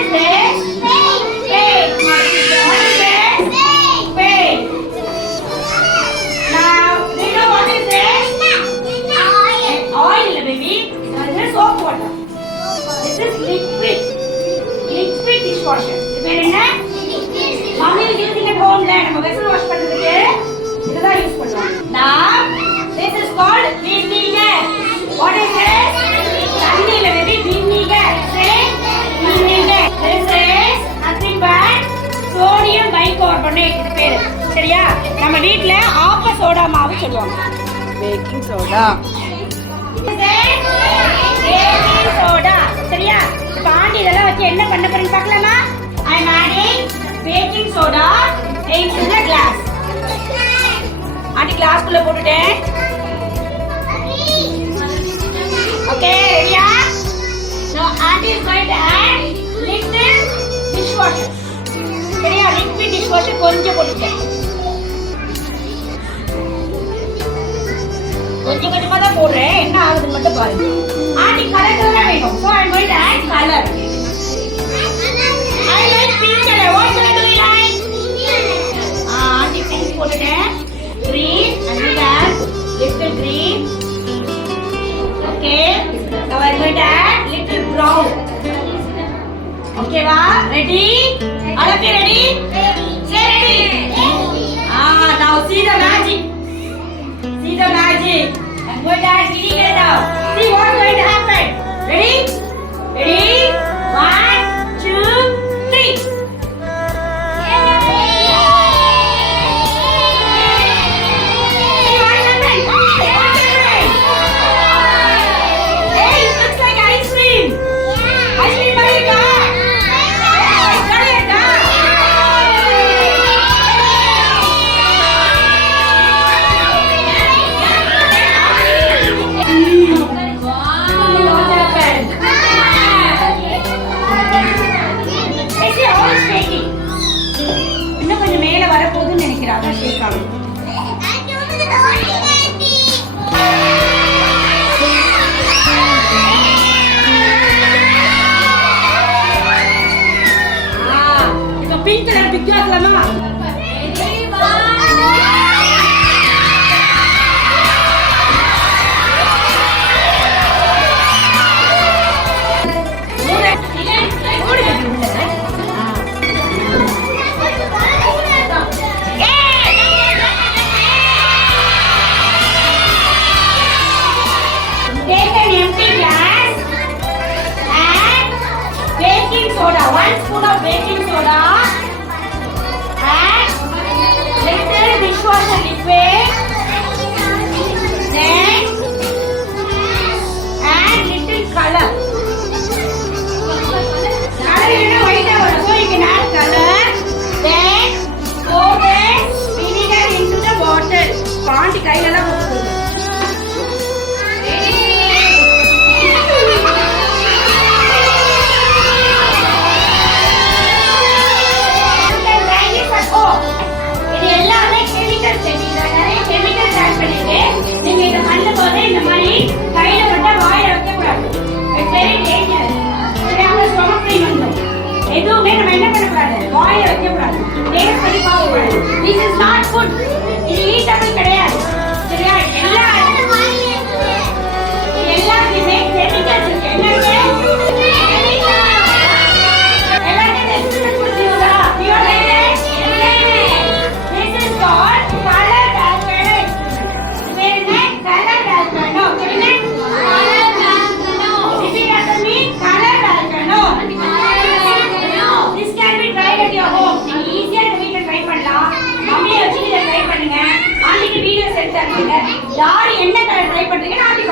is this? Paint. What is this? Paint. Now, do you know what is this? Oil, baby. This is soap water. This is liquid dishwasher. இது பேர் என்ன? Mommy is using at home la நம்ம vessel wash பண்றதுக்கு இதுதான் யூஸ் பண்ணுவோம். Now, this is called vinegar. What is this? தண்ணில baby vinegar. Say vinegar. This is nothing but sodium bicarbonate இது பேரு. சரியா? நம்ம வீட்ல ஆப்ப சோடா மாவு சொல்லுவாங்க. Baking soda. Baking soda. சரியா? இப்ப ஆண்டி இதெல்லாம் வச்சு என்ன பண்ண போறீங்க பார்க்கலாமா? I am adding baking soda into the glass. ஆண்டி கிளாஸ் குள்ள போட்டுட்டேன். Okay, ready? Now auntie is going to add liquid dishwasher. சரியா? liquid dishwasher கொஞ்சம் போட்டுட்டேன். கொஞ்சம் கொஞ்சமா தான் போடுறேன். என்ன ஆகுதுன்னு மட்டும் பாருங்க. ஆண்டி கலர் கலரா வேணும். So I am going to add color. I like pink color. What color do you like? Aunty pink போட்டுட்டேன். Green and we add little green. Okay. Now I am going to add little brown. Okay va? Ready? All of you ready? Say ready. Now see the magic. See the magic. I'm going to add vinegar now. See what's going to happen. Ready? Ready? 1, 2, 3. Pink color picture lama. Take an empty glass and baking soda. 1 spoon of baking soda. Little dishwasher liquid, then add little color. Color is white color, so you can add color. Then pour this vinegar into the bottle. Pond kaiyala la podu. எதுவுமே நம்ம என்ன பண்ணக்கூடாது, வாயில வைக்கக்கூடாது, டேஸ்ட் பண்ணி பார்க்கக்கூடாது. This is not food. இது ஈட்டபிள் கிடையாது. சரியா? எல்லாத்தையுமே கெமிக்கல்ஸ் இருக்கு. என்ன இருக்கு? எல்லாத்தையும் டெஸ்ட் கொடுத்தீங்களா? Pure light. This is called color transparent. இது என்ன? color transparent. No, என்ன? color transparent. Repeat after me. color transparent. This can be tried at your home. நீங்க ஈஸியா இந்த வீட்ல ட்ரை பண்ணலாம். மம்மியை வச்சு இத ட்ரை பண்ணுங்க. ஆண்டிக்கு வீடியோ சென்ட் பண்ணுங்க. யார் என்ன கலர் ட்ரை பண்றீங்கன்னு ஆண்டி